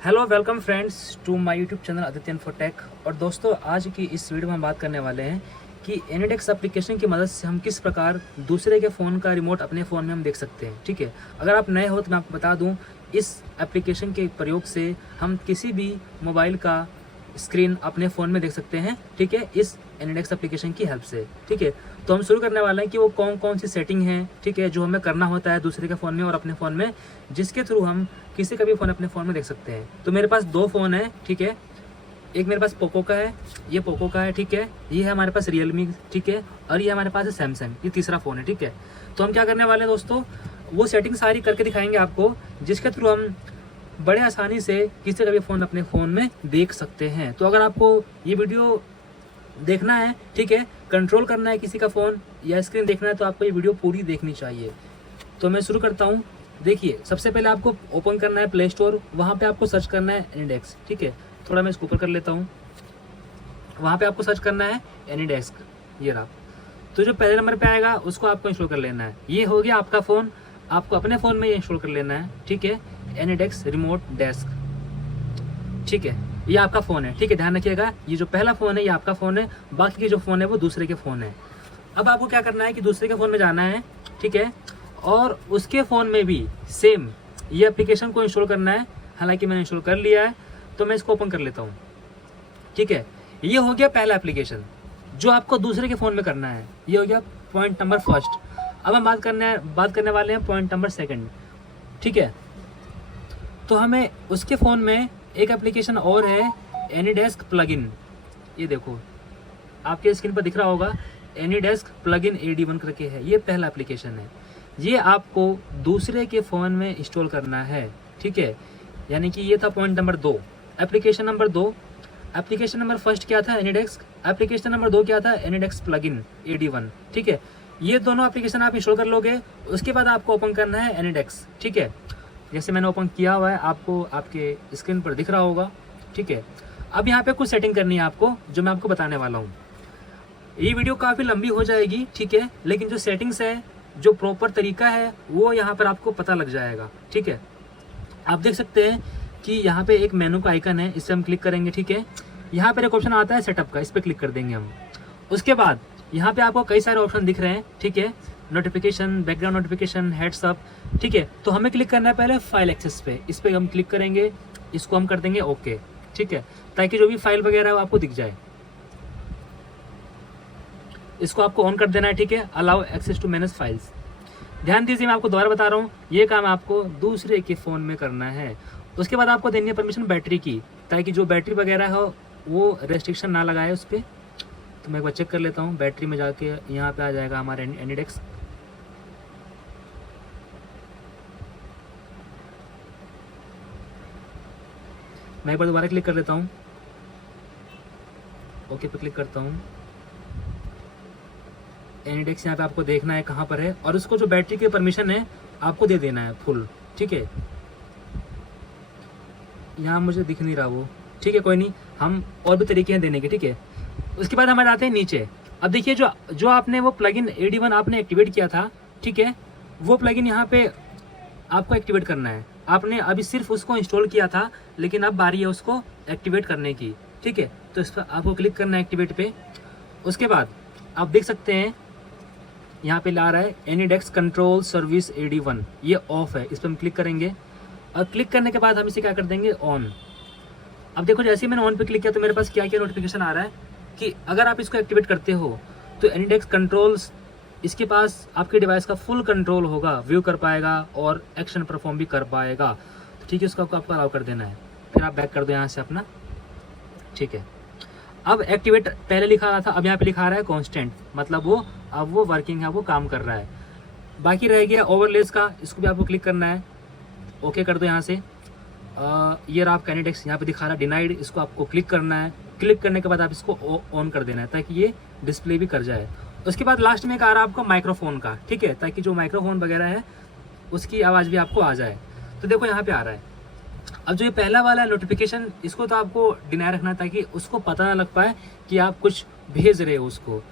Hello welcome friends to my YouTube channel Aditya Infotech. और दोस्तों, आज की इस वीडियो में हम बात करने वाले हैं कि एनीडेक्स एप्लीकेशन की मदद से हम किस प्रकार दूसरे के फ़ोन का रिमोट अपने फ़ोन में हम देख सकते हैं। ठीक है, अगर आप नए हो तो मैं आपको बता दूं, इस एप्लीकेशन के प्रयोग से हम किसी भी मोबाइल का स्क्रीन अपने फ़ोन में देख सकते हैं। ठीक है, इस एनीडेक्स एप्लीकेशन की हेल्प से। ठीक है, तो हम शुरू करने वाले हैं कि वो कौन कौन सी सेटिंग है, ठीक है, जो हमें करना होता है दूसरे के फ़ोन में और अपने फ़ोन में, जिसके थ्रू हम किसी का भी फ़ोन अपने फ़ोन में देख सकते हैं। तो मेरे पास दो फ़ोन है। ठीक है, एक मेरे पास पोको का है, ये पोको का है। ठीक है, ये है हमारे पास रियलमी। ठीक है, और ये हमारे पास है सैमसंग, ये तीसरा फ़ोन है। ठीक है, तो हम क्या करने वाले हैं दोस्तों, वो सेटिंग सारी करके दिखाएंगे आपको, जिसके थ्रू हम बड़े आसानी से किसी का भी फ़ोन अपने फ़ोन में देख सकते हैं। तो अगर आपको ये वीडियो देखना है, ठीक है, कंट्रोल करना है किसी का फ़ोन या स्क्रीन देखना है, तो आपको ये वीडियो पूरी देखनी चाहिए। तो मैं शुरू करता हूँ। देखिए, सबसे पहले आपको ओपन करना है प्ले स्टोर, वहाँ पे आपको सर्च करना है एनीडेक्स। ठीक है, थोड़ा मैं इसको ऊपर कर लेता हूँ। वहाँ पे आपको सर्च करना है एनीडेक्स, ये रहा। तो जो पहले नंबर पे आएगा उसको आपको इंस्टॉल कर लेना है। ये हो गया आपका फ़ोन, आपको अपने फ़ोन में ये इंस्टॉल कर लेना है। ठीक है, एनीडेक्स रिमोट डेस्क। ठीक है, ये आपका फ़ोन है। ठीक है, ध्यान रखिएगा, ये जो पहला फ़ोन है ये आपका फ़ोन है, बाकी के जो फ़ोन है वो दूसरे के फ़ोन है। अब आपको क्या करना है कि दूसरे के फ़ोन में जाना है। ठीक है, और उसके फ़ोन में भी सेम ये एप्लीकेशन को इंस्टॉल करना है। हालांकि मैंने इंस्टॉल कर लिया है, तो मैं इसको ओपन कर लेता हूँ। ठीक है, ये हो गया पहला एप्लीकेशन जो आपको दूसरे के फ़ोन में करना है। ये हो गया पॉइंट नंबर फर्स्ट। अब हम बात करने वाले हैं पॉइंट नंबर सेकंड। ठीक है, तो हमें उसके फ़ोन में एक एप्लीकेशन और है, एनीडेस्क प्लगइन। ये देखो, आपके स्क्रीन पर दिख रहा होगा, एनीडेस्क प्लगइन AD1 करके है। ये पहला एप्लीकेशन है, ये आपको दूसरे के फ़ोन में इंस्टॉल करना है। ठीक है, यानी कि ये था point number 2, application number 2। Application number first क्या था, एनीडेस्क। एप्लीकेशन नंबर 2 क्या था, एनीडेस्क प्लगइन AD1। ठीक है, ये दोनों एप्लीकेशन आप इंस्टॉल कर लोगे। उसके बाद आपको ओपन करना है एनीडेक्स। ठीक है, जैसे मैंने ओपन किया हुआ है, आपको आपके स्क्रीन पर दिख रहा होगा। ठीक है, अब यहाँ पे कुछ सेटिंग करनी है आपको, जो मैं आपको बताने वाला हूँ। ये वीडियो काफ़ी लंबी हो जाएगी। ठीक है, लेकिन जो सेटिंग्स है, जो प्रॉपर तरीका है, वो यहाँ पर आपको पता लग जाएगा। ठीक है, आप देख सकते हैं कि यहाँ पे एक मेनू का आइकन है, इससे हम क्लिक करेंगे। ठीक है, यहाँ पर एक ऑप्शन आता है सेटअप का, इस पर क्लिक कर देंगे हम। उसके बाद यहाँ पे आपको कई सारे ऑप्शन दिख रहे हैं। ठीक है, नोटिफिकेशन, बैकग्राउंड नोटिफिकेशन, हेड्सअप। ठीक है, तो हमें क्लिक करना है पहले फाइल एक्सेस पे, इस पर हम क्लिक करेंगे, इसको हम कर देंगे ओके। ठीक है, ताकि जो भी फाइल वगैरह है वो आपको दिख जाए। इसको आपको ऑन कर देना है। ठीक है, allow access to manage files. ध्यान दीजिए, मैं आपको दोबारा बता रहा हूँ, ये काम आपको दूसरे के फ़ोन में करना है। उसके बाद आपको देनी है परमिशन बैटरी की, ताकि जो बैटरी वगैरह हो वो रेस्ट्रिक्शन ना लगाए उस पर। तो मैं एक बार चेक कर लेता हूँ, बैटरी में जाके यहाँ पे आ जाएगा हमारा एनीडेक्स। मैं एक बार दोबारा क्लिक कर लेता हूँ, ओके पे क्लिक करता हूँ। एनीडेक्स यहाँ पे आपको देखना है कहाँ पर है, और उसको जो बैटरी की परमिशन है आपको दे देना है फुल। ठीक है, यहाँ मुझे दिख नहीं रहा वो। ठीक है, कोई नहीं, हम और भी तरीके हैं देने के। ठीक है, उसके बाद हम आते हैं नीचे। अब देखिए, जो जो आपने वो प्लगइन AD1 आपने एक्टिवेट किया था, ठीक है, वो प्लगइन यहाँ पे आपको एक्टिवेट करना है। आपने अभी सिर्फ उसको इंस्टॉल किया था, लेकिन अब बारी है उसको एक्टिवेट करने की। ठीक है, तो इस पर आपको क्लिक करना है एक्टिवेट पे। उसके बाद आप देख सकते हैं यहाँ पे ला रहा है एनीडेक्स कंट्रोल सर्विस AD1, ये ऑफ है। इस पर हम क्लिक करेंगे, और क्लिक करने के बाद हम इसे क्या कर देंगे, ऑन। अब देखो, जैसे ही मैंने ऑन पे क्लिक किया तो मेरे पास क्या क्या नोटिफिकेशन आ रहा है कि अगर आप इसको एक्टिवेट करते हो तो एनीडेक्स कंट्रोल्स, इसके पास आपके डिवाइस का फुल कंट्रोल होगा, व्यू कर पाएगा और एक्शन परफॉर्म भी कर पाएगा। तो ठीक है, उसको आपको अलाउ कर देना है। फिर आप बैक कर दो यहाँ से अपना। ठीक है, अब एक्टिवेट पहले लिखा रहा था, अब यहाँ पे लिखा रहा है कॉन्स्टेंट, मतलब वो अब वो वर्किंग है, वो काम कर रहा है। बाकी रह गया ओवरलेस का, इसको भी आपको क्लिक करना है, ओके कर दो यहाँ से। ये रहा आपका एनीडेक्स, यहाँ पे दिखा रहा है डिनाइड, इसको आपको क्लिक करना है। क्लिक करने के बाद आप इसको ऑन कर देना है, ताकि ये डिस्प्ले भी कर जाए। उसके बाद लास्ट में एक आ रहा है आपको माइक्रोफोन का। ठीक है, ताकि जो माइक्रोफोन वगैरह है उसकी आवाज़ भी आपको आ जाए। तो देखो यहाँ पे आ रहा है। अब जो ये पहला वाला नोटिफिकेशन, इसको तो आपको डिनाई रखना है, ताकि उसको पता ना लग पाए कि आप कुछ भेज रहे हो उसको।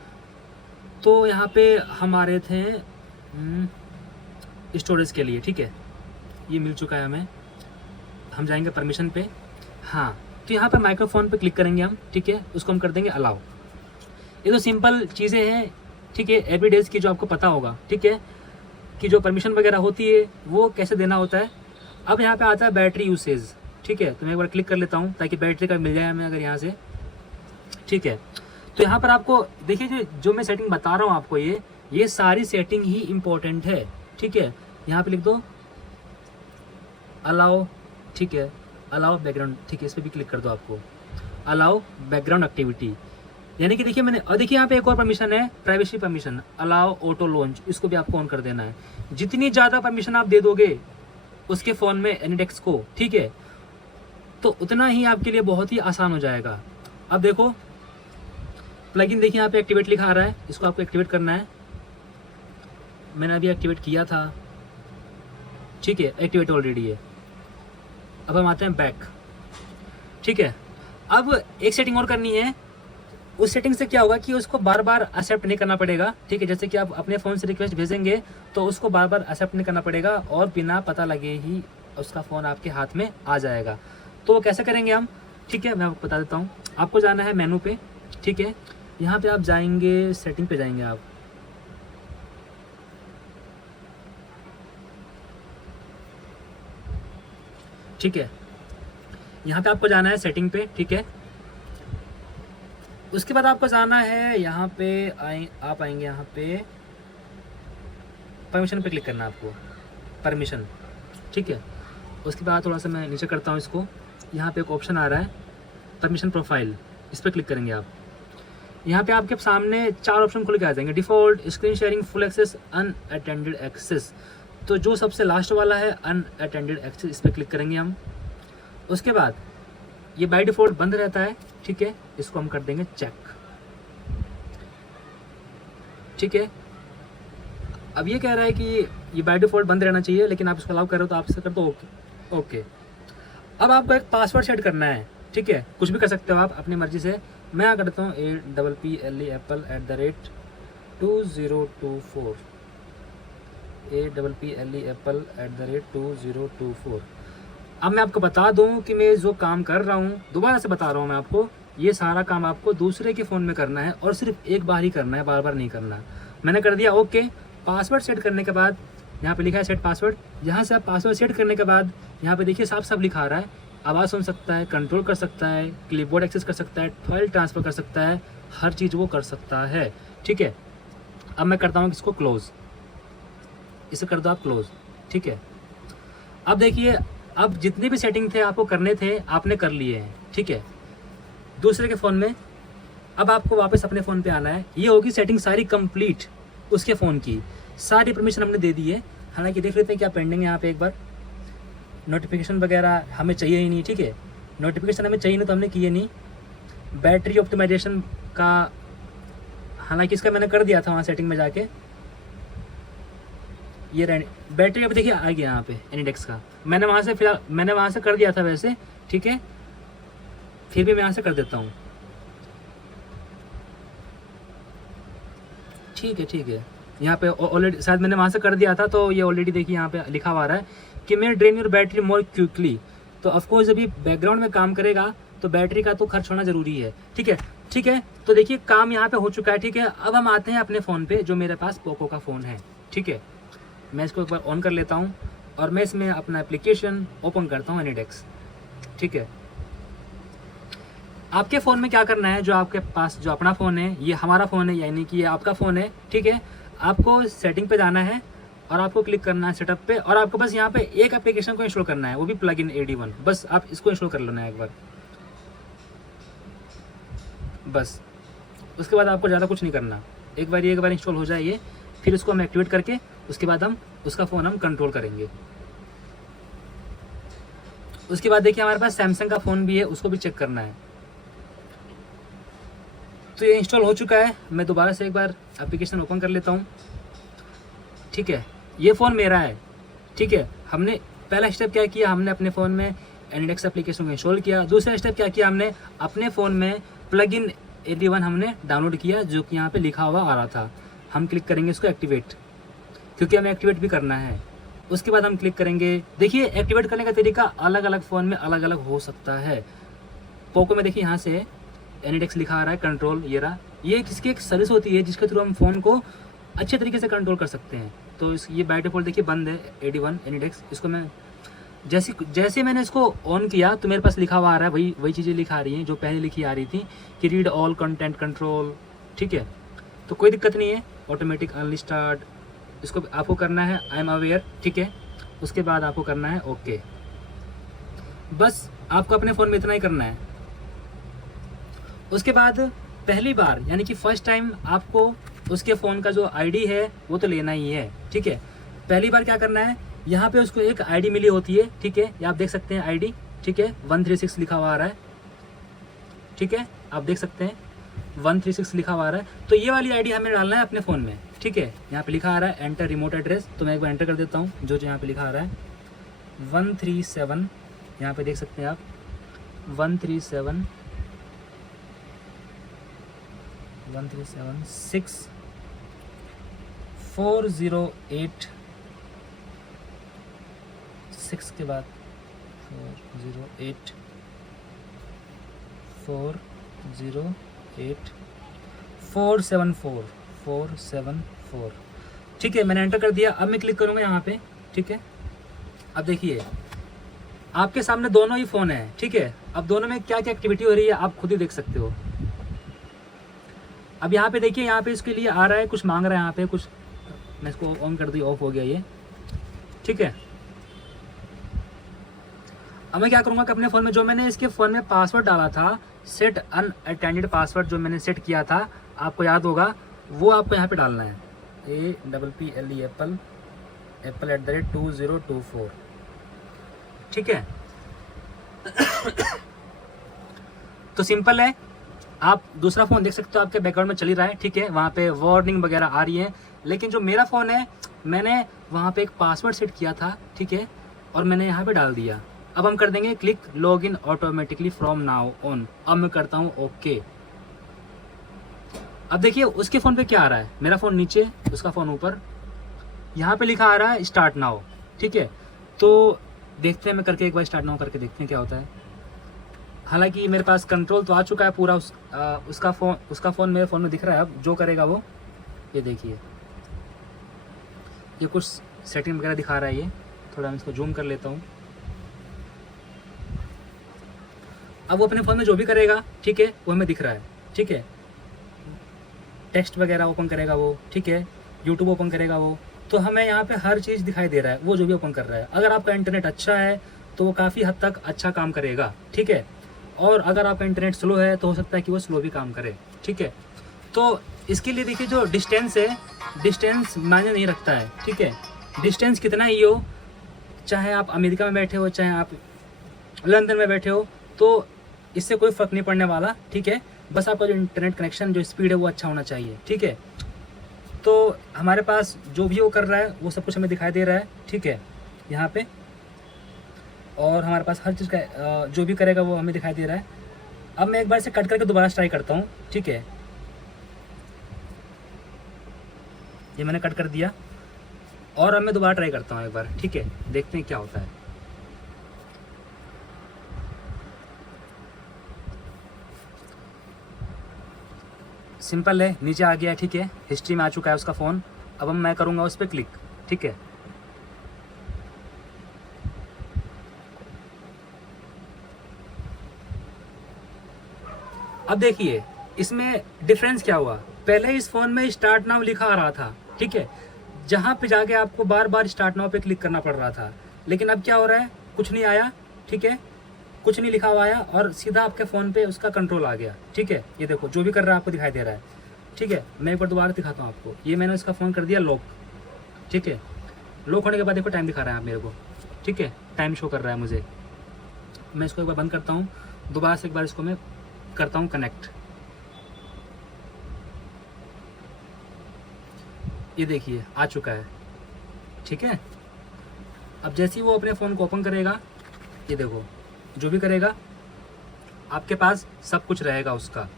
तो यहाँ पे हम आ रहे थे स्टोरेज के लिए। ठीक है, ये मिल चुका है हमें। हम जाएंगे परमिशन पे। हाँ, तो यहाँ पर माइक्रोफोन पे क्लिक करेंगे हम, ठीक है, उसको हम कर देंगे अलाउ। ये तो सिंपल चीज़ें हैं, ठीक है, एवरीडेज की जो आपको पता होगा, ठीक है, कि जो परमिशन वगैरह होती है वो कैसे देना होता है। अब यहाँ पे आता है बैटरी यूसेज, ठीक है, तो मैं एक बार क्लिक कर लेता हूँ ताकि बैटरी का मिल जाए हमें अगर यहाँ से, ठीक है। तो यहाँ पर आपको देखिए जो मैं सेटिंग बता रहा हूँ आपको, ये सारी सेटिंग ही इम्पोर्टेंट है, ठीक है। यहाँ पे लिख दो अलाउ, ठीक है, अलाउ बैकग्राउंड, ठीक है, इस पर भी क्लिक कर दो आपको, अलाउ बैकग्राउंड एक्टिविटी, यानी कि देखिए मैंने, और देखिए यहाँ पे एक और परमिशन है, privacy permission, allow auto launch, इसको भी आपको ऑन कर देना है। जितनी ज़्यादा परमिशन आप दे दोगे उसके फ़ोन में एनिडेक्स को, ठीक है, तो उतना ही आपके लिए बहुत ही आसान हो जाएगा। अब देखो प्लगइन, देखिए यहाँ पे एक्टिवेट लिखा आ रहा है, इसको आपको एक्टिवेट करना है। मैंने अभी एक्टिवेट किया था, ठीक है, एक्टिवेट ऑलरेडी है। अब हम आते हैं बैक, ठीक है। अब एक सेटिंग और करनी है, उस सेटिंग से क्या होगा कि उसको बार बार एक्सेप्ट नहीं करना पड़ेगा, ठीक है। जैसे कि आप अपने फ़ोन से रिक्वेस्ट भेजेंगे तो उसको बार बार एक्सेप्ट नहीं करना पड़ेगा और बिना पता लगे ही उसका फ़ोन आपके हाथ में आ जाएगा। तो वो कैसे करेंगे हम, ठीक है, मैं आपको बता देता हूँ। आपको जाना है मेनू पे, ठीक है, यहाँ पे आप जाएंगे, सेटिंग पे जाएंगे आप, ठीक है, यहाँ पे आपको जाना है सेटिंग पे, ठीक है। उसके बाद आपको जाना है यहाँ पे आप आएंगे यहाँ पे परमिशन पे क्लिक करना है आपको, परमिशन, ठीक है। उसके बाद थोड़ा सा मैं नीचे करता हूँ इसको, यहाँ पे एक ऑप्शन आ रहा है परमिशन प्रोफाइल, इस पर क्लिक करेंगे आप। यहाँ पे आपके सामने 4 ऑप्शन खुल के आ जाएंगे, default, screen sharing, full access, unattended access. तो जो सबसे लास्ट वाला है अनअटेंडेड एक्सेस, इस पर क्लिक करेंगे हम। उसके बाद ये बाय डिफ़ॉल्ट बंद रहता है, ठीक है, इसको हम कर देंगे चेक, ठीक है। अब ये कह रहा है कि ये बाय डिफ़ॉल्ट बंद रहना चाहिए, लेकिन आप इसको अलाउ कर रहे हो तो आप इसे कर दो ओके, ओके। अब आपको एक पासवर्ड सेट करना है, ठीक है, कुछ भी कर सकते हो आप अपनी मर्जी से। मैं क्या करता हूँ apple@2024 apple@2024। अब मैं आपको बता दूं कि मैं जो काम कर रहा हूं, दोबारा से बता रहा हूं मैं आपको, ये सारा काम आपको दूसरे के फ़ोन में करना है और सिर्फ एक बार ही करना है, बार बार नहीं करना। मैंने कर दिया ओके। पासवर्ड सेट करने के बाद यहाँ पे लिखा है सेट पासवर्ड, यहाँ से आप पासवर्ड सेट करने के बाद यहाँ पे देखिए साफ साफ लिखा आ रहा है, आवाज़ सुन सकता है, कंट्रोल कर सकता है, क्लिपबोर्ड एक्सेस कर सकता है, फाइल ट्रांसफ़र कर सकता है, हर चीज़ वो कर सकता है, ठीक है। अब मैं करता हूँ इसको क्लोज़, इसे कर दो आप क्लोज़, ठीक है। अब देखिए, अब जितने भी सेटिंग थे आपको करने थे आपने कर लिए हैं, ठीक है, दूसरे के फ़ोन में। अब आपको वापस अपने फ़ोन पे आना है, ये होगी सेटिंग सारी कंप्लीट, उसके फ़ोन की सारी परमिशन हमने दे दी है। हालांकि देख लेते हैं क्या पेंडिंग है यहाँ पे एक बार। नोटिफिकेशन वगैरह हमें चाहिए ही नहीं, ठीक है, नोटिफिकेशन हमें चाहिए नहीं तो हमने किए नहीं। बैटरी ऑप्टिमाइजेशन का हालांकि इसका मैंने कर दिया था वहाँ सेटिंग में जाके, ये बैटरी अब देखिए आ गया यहाँ पे एनिडेक्स का, मैंने वहाँ से फिलहाल मैंने वहाँ से कर दिया था वैसे, ठीक है, फिर भी मैं यहाँ से कर देता हूँ, ठीक है, ठीक है। यहाँ पे ऑलरेडी शायद मैंने वहाँ से कर दिया था, तो ये ऑलरेडी देखिए यहाँ पे लिखा हुआ रहा है कि मैं drain your battery more quickly. तो ऑफकोर्स जब ये बैकग्राउंड में काम करेगा तो बैटरी का तो खर्च होना ज़रूरी है, ठीक है, ठीक है। तो देखिए काम यहाँ पे हो चुका है, ठीक है। अब हम आते हैं अपने फ़ोन पे, जो मेरे पास पोको का फ़ोन है, ठीक है। मैं इसको एक बार ऑन कर लेता हूँ और मैं इसमें अपना एप्लीकेशन ओपन करता हूँ एनिडेक्स, ठीक है। आपके फ़ोन में क्या करना है, जो आपके पास जो अपना फ़ोन है, ये हमारा फ़ोन है, यानी कि ये आपका फ़ोन है, ठीक है। आपको सेटिंग पे जाना है और आपको क्लिक करना है सेटअप पे, और आपको बस यहाँ पे एक एप्लीकेशन को इंस्टॉल करना है, वो भी प्लगइन AD1, बस आप इसको इंस्टॉल कर लेना है एक बार, बस। उसके बाद आपको ज़्यादा कुछ नहीं करना, एक बार इंस्टॉल हो जाए ये, फिर इसको हम एक्टिवेट करके उसके बाद हम उसका फ़ोन हम कंट्रोल करेंगे। उसके बाद देखिए हमारे पास सैमसंग का फ़ोन भी है, उसको भी चेक करना है। तो ये इंस्टॉल हो चुका है, मैं दोबारा से एक बार एप्लीकेशन ओपन कर लेता हूँ, ठीक है। ये फ़ोन मेरा है, ठीक है। हमने पहला स्टेप क्या किया, हमने अपने फ़ोन में एनिडेक्स एप्लीकेशन को इंस्टॉल किया। दूसरा स्टेप क्या किया, हमने अपने फ़ोन में प्लगइन AD1 हमने डाउनलोड किया, जो कि यहाँ पे लिखा हुआ आ रहा था। हम क्लिक करेंगे इसको एक्टिवेट, क्योंकि हमें एक्टिवेट भी करना है, उसके बाद हम क्लिक करेंगे। देखिए एक्टिवेट करने का तरीका अलग अलग फ़ोन में अलग अलग हो सकता है। पोको में देखिए यहाँ से एनिडेक्स लिखा आ रहा है, कंट्रोल ये रहा। ये किसकी एक सर्विस होती है जिसके थ्रू हम फ़ोन को अच्छे तरीके से कंट्रोल कर सकते हैं। तो ये बाय डिफ़ॉल्ट देखिए बंद है AD1 एनिडेक्स। इसको मैं जैसे मैंने इसको ऑन किया तो मेरे पास लिखा हुआ आ रहा है, वही चीज़ें लिखा आ रही हैं जो पहले लिखी आ रही थी कि रीड ऑल कंटेंट कंट्रोल। ठीक है, तो कोई दिक्कत नहीं है। ऑटोमेटिक अनलिस्टेड इसको आपको करना है, आई एम अवेयर। ठीक है, उसके बाद आपको करना है ओके। बस आपको अपने फ़ोन में इतना ही करना है। उसके बाद पहली बार यानी कि फर्स्ट टाइम आपको उसके फ़ोन का जो आईडी है वो तो लेना ही है। ठीक है, पहली बार क्या करना है, यहाँ पे उसको एक आईडी मिली होती है। ठीक है, ये आप देख सकते हैं आईडी। ठीक है, 136 लिखा हुआ आ रहा है। ठीक है, आप देख सकते हैं 136 लिखा हुआ आ रहा है। तो ये वाली आईडी हमें डालना है अपने फ़ोन में। ठीक है, यहाँ पे लिखा आ रहा है एंटर रिमोट एड्रेस, तो मैं एक बार एंटर कर देता हूँ। जो यहाँ पे लिखा आ रहा है 137, यहाँ पे देख सकते हैं आप 137 6 408 6 के बाद 408 474। ठीक है, मैंने एंटर कर दिया। अब मैं क्लिक करूँगा यहाँ पे। ठीक है, अब देखिए आपके सामने दोनों ही फ़ोन है। ठीक है, अब दोनों में क्या क्या एक्टिविटी हो रही है आप खुद ही देख सकते हो। अब यहाँ पे देखिए, यहाँ पे इसके लिए आ रहा है, कुछ मांग रहा है यहाँ पे कुछ। मैं इसको ऑन कर दी, ऑफ हो गया ये। ठीक है, अब मैं क्या करूँगा कि अपने फ़ोन में जो मैंने इसके फ़ोन में पासवर्ड डाला था, सेट अनअटेंडेड पासवर्ड जो मैंने सेट किया था, आपको याद होगा, वो आपको यहाँ पे डालना है। APPLE apple @2024। ठीक है, तो सिंपल है। आप दूसरा फ़ोन देख सकते हो, आपके बैकग्राउंड में चल ही रहा है। ठीक है, वहाँ पे वार्निंग वगैरह आ रही है, लेकिन जो मेरा फ़ोन है मैंने वहाँ पे एक पासवर्ड सेट किया था। ठीक है, और मैंने यहाँ पे डाल दिया। अब हम कर देंगे click log in automatically from now on. अब मैं करता हूँ ओके। अब देखिए उसके फ़ोन पे क्या आ रहा है, मेरा फ़ोन नीचे, उसका फ़ोन ऊपर। यहाँ पे लिखा आ रहा है स्टार्ट नाउ। ठीक है, तो देखते हैं, मैं करके एक बार स्टार्ट नाउ करके देखते हैं क्या होता है। हालांकि मेरे पास कंट्रोल तो आ चुका है पूरा, उसका फ़ोन मेरे फ़ोन में दिख रहा है। अब जो करेगा वो, ये देखिए, ये कुछ सेटिंग वगैरह दिखा रहा है। ये थोड़ा मैं इसको जूम कर लेता हूँ। अब वो अपने फ़ोन में जो भी करेगा, ठीक है, वो हमें दिख रहा है। ठीक है, टेक्स्ट वगैरह ओपन करेगा वो। ठीक है, यूट्यूब ओपन करेगा वो, तो हमें यहाँ पे हर चीज़ दिखाई दे रहा है, वो जो भी ओपन कर रहा है। अगर आपका इंटरनेट अच्छा है तो वो काफ़ी हद तक अच्छा काम करेगा। ठीक है, और अगर आपका इंटरनेट स्लो है तो हो सकता है कि वो स्लो भी काम करे। ठीक है, तो इसके लिए देखिए जो डिस्टेंस है, डिस्टेंस मायने नहीं रखता है। ठीक है, डिस्टेंस कितना ही हो, चाहे आप अमेरिका में बैठे हो, चाहे आप लंदन में बैठे हो, तो इससे कोई फ़र्क नहीं पड़ने वाला। ठीक है, बस आपका जो इंटरनेट कनेक्शन जो स्पीड है वो अच्छा होना चाहिए। ठीक है, तो हमारे पास जो भी वो कर रहा है वो सब कुछ हमें दिखाई दे रहा है। ठीक है, यहाँ पे, और हमारे पास हर चीज़ का जो भी करेगा वो हमें दिखाई दे रहा है। अब मैं एक बार इसे कट करके दोबारा ट्राई करता हूँ। ठीक है, ये मैंने कट कर दिया, और अब मैं दोबारा ट्राई करता हूँ एक बार। ठीक है, देखते हैं क्या होता है। सिंपल है, नीचे आ गया है। ठीक है, हिस्ट्री में आ चुका है उसका फ़ोन। अब मैं करूँगा उस पर क्लिक। ठीक है, अब देखिए इसमें डिफरेंस क्या हुआ। पहले इस फ़ोन में स्टार्ट नाउ लिखा आ रहा था। ठीक है, जहाँ पे जाके आपको बार बार स्टार्ट नाउ पे क्लिक करना पड़ रहा था, लेकिन अब क्या हो रहा है, कुछ नहीं आया। ठीक है, कुछ नहीं लिखा हुआ आया, और सीधा आपके फ़ोन पे उसका कंट्रोल आ गया। ठीक है, ये देखो जो भी कर रहा है आपको दिखाई दे रहा है। ठीक है, मैं एक बार दोबारा दिखाता हूँ आपको। ये मैंने उसका फ़ोन कर दिया लॉक। ठीक है, लॉक होने के बाद देखो टाइम दिखा रहा है मेरे को। ठीक है, टाइम शो कर रहा है मुझे। मैं इसको एक बार बंद करता हूँ, दोबारा से एक बार इसको मैं करता हूँ कनेक्ट। ये देखिए आ चुका है। ठीक है, अब जैसे ही वो अपने फ़ोन को ओपन करेगा, ये देखो जो भी करेगा आपके पास सब कुछ रहेगा उसका।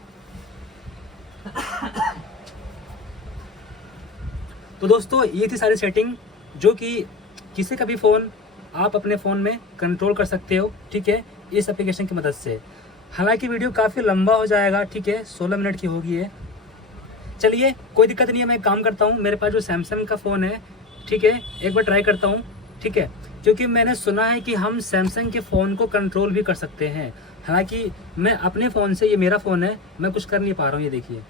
तो दोस्तों ये थी सारी सेटिंग जो कि किसी का भी फ़ोन आप अपने फ़ोन में कंट्रोल कर सकते हो, ठीक है, इस एप्लीकेशन की मदद से। हालांकि वीडियो काफ़ी लंबा हो जाएगा, ठीक है, 16 मिनट की होगी ये। चलिए कोई दिक्कत नहीं है, मैं एक काम करता हूँ, मेरे पास जो सैमसंग का फ़ोन है, ठीक है, एक बार ट्राई करता हूँ, ठीक है, क्योंकि मैंने सुना है कि हम सैमसंग के फ़ोन को कंट्रोल भी कर सकते हैं। हालांकि मैं अपने फ़ोन से, ये मेरा फ़ोन है, मैं कुछ कर नहीं पा रहा हूँ। ये देखिए,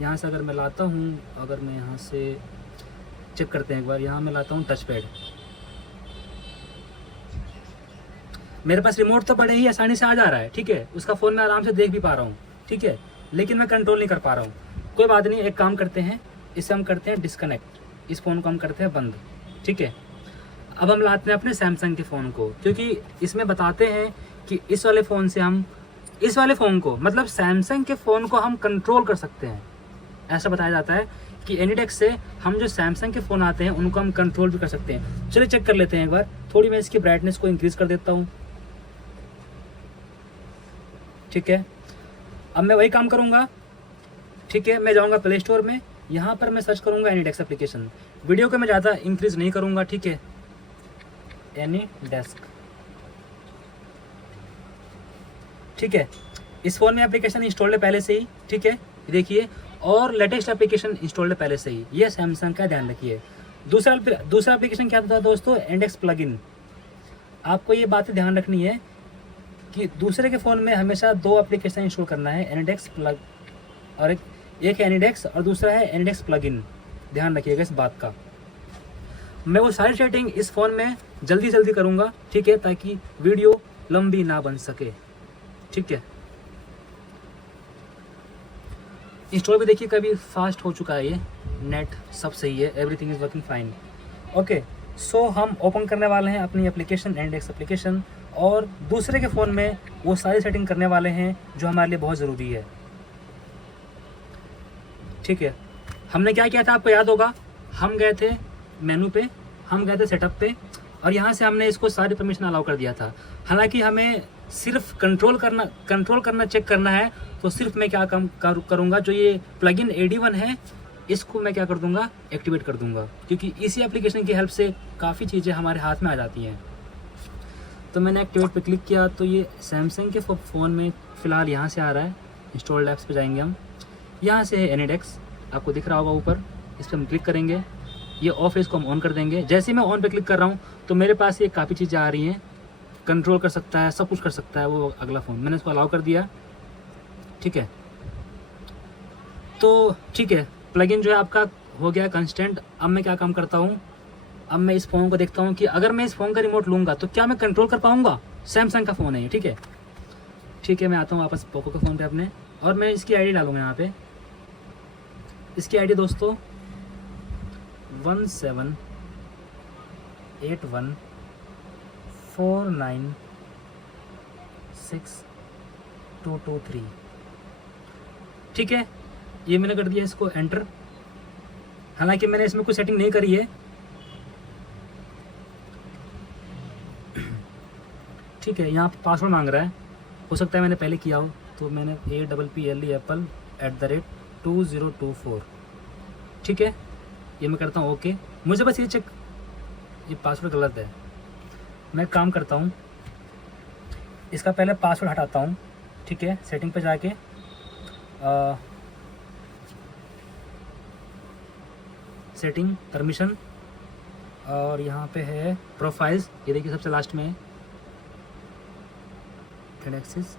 यहाँ से अगर मैं लाता हूँ, अगर मैं यहाँ से चेक करते हैं एक बार, यहाँ मैं लाता हूँ टच पैड। मेरे पास रिमोट तो बड़े ही आसानी से आ जा रहा है, ठीक है, उसका फ़ोन मैं आराम से देख भी पा रहा हूँ, ठीक है, लेकिन मैं कंट्रोल नहीं कर पा रहा हूँ। कोई बात नहीं, एक काम करते हैं, इसे हम करते हैं डिस्कनेक्ट, इस फ़ोन को हम करते हैं बंद, ठीक है। अब हम लाते हैं अपने सैमसंग के फ़ोन को, क्योंकि इसमें बताते हैं कि इस वाले फ़ोन से हम, इस वाले फ़ोन को, मतलब सैमसंग के फ़ोन को हम कंट्रोल कर सकते हैं। ऐसा बताया जाता है कि एनीडेक्स से हम जो सैमसंग के फ़ोन आते हैं उनको हम कंट्रोल भी कर सकते हैं। चलिए चेक कर लेते हैं एक बार। थोड़ी मैं इसकी ब्राइटनेस को इंक्रीज़ कर देता हूँ, ठीक है। अब मैं वही काम करूँगा, ठीक है, मैं जाऊँगा प्ले स्टोर में, यहाँ पर मैं सर्च करूँगा एनीडेक्स एप्लीकेशन। वीडियो को मैं ज़्यादा इंक्रीज़ नहीं करूँगा, ठीक है, एनीडेस्क, ठीक है। इस फ़ोन में एप्लीकेशन इंस्टॉल्ड है पहले से ही, ठीक है, देखिए, और लेटेस्ट एप्लीकेशन इंस्टॉल्ड है पहले से ही, ये सैमसंग का ध्यान रखिए। दूसरा एप्लीकेशन क्या था दोस्तों, एनीडेक्स प्लगइन। आपको ये बातें ध्यान रखनी है कि दूसरे के फ़ोन में हमेशा 2 एप्लीकेशन इंस्टॉल करना है, एनीडेक्स प्लग, और एक है एनीडेक्स और दूसरा है एनीडेक्स प्लगइन। ध्यान रखिएगा इस बात का। मैं वो सारी सेटिंग इस फ़ोन में जल्दी जल्दी करूँगा, ठीक है, ताकि वीडियो लंबी ना बन सके, ठीक है। इंस्टॉल भी देखिए कभी फास्ट हो चुका है, ये नेट सब सही है, everything is working fine. Okay, so हम ओपन करने वाले हैं अपनी एप्लीकेशन, एनीडेक्स एप्लीकेशन, और दूसरे के फ़ोन में वो सारी सेटिंग करने वाले हैं जो हमारे लिए बहुत ज़रूरी है, ठीक है। हमने क्या किया था आपको याद होगा, हम गए थे मेनू पे, हम गए थे सेटअप पे, और यहाँ से हमने इसको सारी परमिशन अलाउ कर दिया था। हालांकि हमें सिर्फ कंट्रोल करना चेक करना है, तो सिर्फ मैं क्या काम करूँगा, जो ये प्लगइन AD1 है, इसको मैं क्या कर दूँगा, एक्टिवेट कर दूँगा, क्योंकि इसी एप्लीकेशन की हेल्प से काफ़ी चीज़ें हमारे हाथ में आ जाती हैं। तो मैंने एक्टिवेट पे क्लिक किया, तो ये सैमसंग के फ़ोन में फ़िलहाल यहाँ से आ रहा है। इंस्टॉल्ड ऐप्स पे जाएंगे हम, यहाँ से है एनीडेक्स, आपको दिख रहा होगा ऊपर, इस पर हम क्लिक करेंगे, ये ऑफ है, इसको हम ऑन कर देंगे। जैसे ही मैं ऑन पे क्लिक कर रहा हूँ तो मेरे पास ये काफ़ी चीज़ें आ रही हैं, कंट्रोल कर सकता है, सब कुछ कर सकता है वो अगला फ़ोन। मैंने इसको अलाउ कर दिया, ठीक है। तो ठीक है, प्लगइन जो है आपका हो गया कंस्टेंट। अब मैं क्या काम करता हूँ, अब मैं इस फ़ोन को देखता हूँ कि अगर मैं इस फ़ोन का रिमोट लूँगा तो क्या मैं कंट्रोल कर पाऊँगा। सैमसंग का फ़ोन है ये, ठीक है, ठीक है। मैं आता हूँ वापस पोको के फ़ोन पे अपने, और मैं इसकी आईडी डालूँगा यहाँ पे। इसकी आईडी दोस्तों 1781496223, ठीक है। ये मैंने कर दिया, इसको एंटर। हालांकि मैंने इसमें कोई सेटिंग नहीं करी है, ठीक है। यहाँ पासवर्ड मांग रहा है, हो सकता है मैंने पहले किया हो, तो मैंने APPLE2024, ठीक है। ये मैं करता हूँ ओके। मुझे बस ये चेक, ये पासवर्ड गलत है। मैं काम करता हूँ, इसका पहले पासवर्ड हटाता हूँ, ठीक है। सेटिंग पे जाके सेटिंग, परमिशन, और यहाँ पे है प्रोफाइल्स, ये देखिए सबसे लास्ट में है एक्सेस,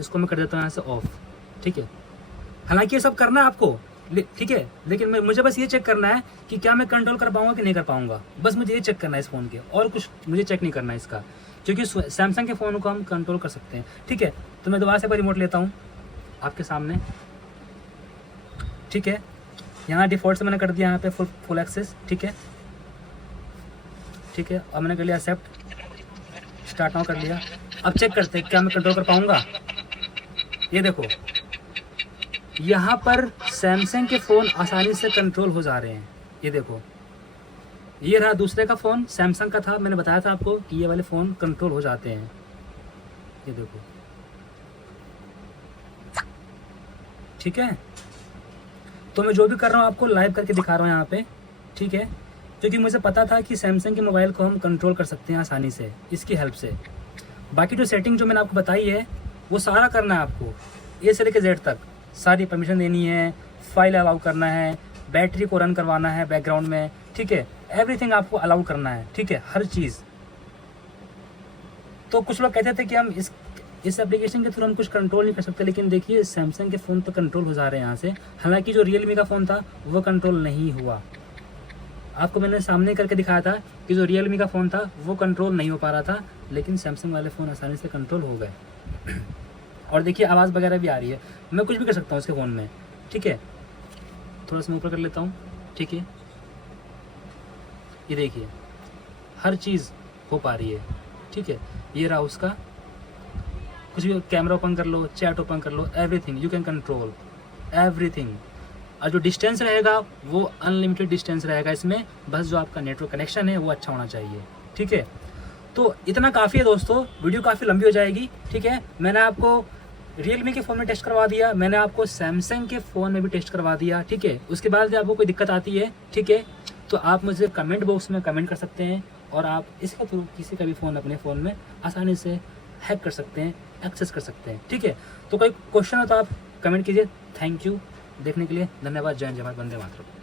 इसको मैं कर देता हूँ यहाँ से ऑफ, ठीक है। हालांकि ये सब करना है आपको, ठीक है, लेकिन मुझे बस ये चेक करना है कि क्या मैं कंट्रोल कर पाऊंगा कि नहीं कर पाऊंगा। बस मुझे ये चेक करना है इस फ़ोन के, और कुछ मुझे चेक नहीं करना है इसका, क्योंकि सैमसंग के फ़ोन को हम कंट्रोल कर सकते हैं, ठीक है। तो मैं दोबारा से रिमोट लेता हूँ आपके सामने, ठीक है। यहाँ डिफ़ॉल्ट से मैंने कर दिया यहाँ पे फुल एक्सेस, ठीक है, ठीक है। और मैंने कर लिया एक्सेप्ट, स्टार्ट नाउ कर लिया। अब चेक करते हैं क्या मैं कंट्रोल कर पाऊँगा। ये देखो, यहाँ पर सैमसंग के फ़ोन आसानी से कंट्रोल हो जा रहे हैं। ये देखो, ये रहा दूसरे का फ़ोन, सैमसंग का था, मैंने बताया था आपको कि ये वाले फ़ोन कंट्रोल हो जाते हैं। ये देखो, ठीक है। तो मैं जो भी कर रहा हूँ आपको लाइव करके दिखा रहा हूँ यहाँ पे, ठीक है। क्योंकि मुझे पता था कि सैमसंग के मोबाइल को हम कंट्रोल कर सकते हैं आसानी से इसकी हेल्प से। बाकी जो सेटिंग जो मैंने आपको बताई है वो सारा करना है आपको, ए से लेकर जेड तक सारी परमिशन देनी है, फाइल अलाउ करना है, बैटरी को रन करवाना है बैकग्राउंड में, ठीक है, एवरीथिंग आपको अलाउ करना है, ठीक है, हर चीज़। तो कुछ लोग कहते थे कि हम इस एप्लीकेशन के थ्रू हम कुछ कंट्रोल नहीं कर सकते, लेकिन देखिए सैमसंग के फ़ोन तो कंट्रोल हो जा रहे हैं यहाँ से। हालांकि जो रियलमी का फ़ोन था वो कंट्रोल नहीं हुआ, आपको मैंने सामने करके दिखाया था कि जो रियलमी का फ़ोन था वो कंट्रोल नहीं हो पा रहा था, लेकिन सैमसंग वाले फ़ोन आसानी से कंट्रोल हो गए। और देखिए आवाज़ वगैरह भी आ रही है, मैं कुछ भी कर सकता हूँ इसके फ़ोन में, ठीक है। थोड़ा सा मैं ऊपर कर लेता हूँ, ठीक है, ये देखिए हर चीज़ हो पा रही है, ठीक है। ये रहा उसका, कुछ भी कैमरा ओपन कर लो, चैट ओपन कर लो, everything you can control everything. और जो डिस्टेंस रहेगा वो अनलिमिटेड डिस्टेंस रहेगा इसमें, बस जो आपका नेटवर्क कनेक्शन है वो अच्छा होना चाहिए, ठीक है। तो इतना काफ़ी है दोस्तों, वीडियो काफ़ी लंबी हो जाएगी, ठीक है। मैंने आपको रियलमी के फ़ोन में टेस्ट करवा दिया, मैंने आपको सैमसंग के फ़ोन में भी टेस्ट करवा दिया, ठीक है। उसके बाद आपको कोई दिक्कत आती है, ठीक है, तो आप मुझे कमेंट बॉक्स में कमेंट कर सकते हैं और आप इसके थ्रू किसी का भी फ़ोन अपने फ़ोन में आसानी से हैक कर सकते हैं, एक्सेस कर सकते हैं, ठीक है। तो कोई क्वेश्चन हो तो आप कमेंट कीजिए। थैंक यू देखने के लिए, धन्यवाद। जय हिंद, जय भारत, वंदे मातरम।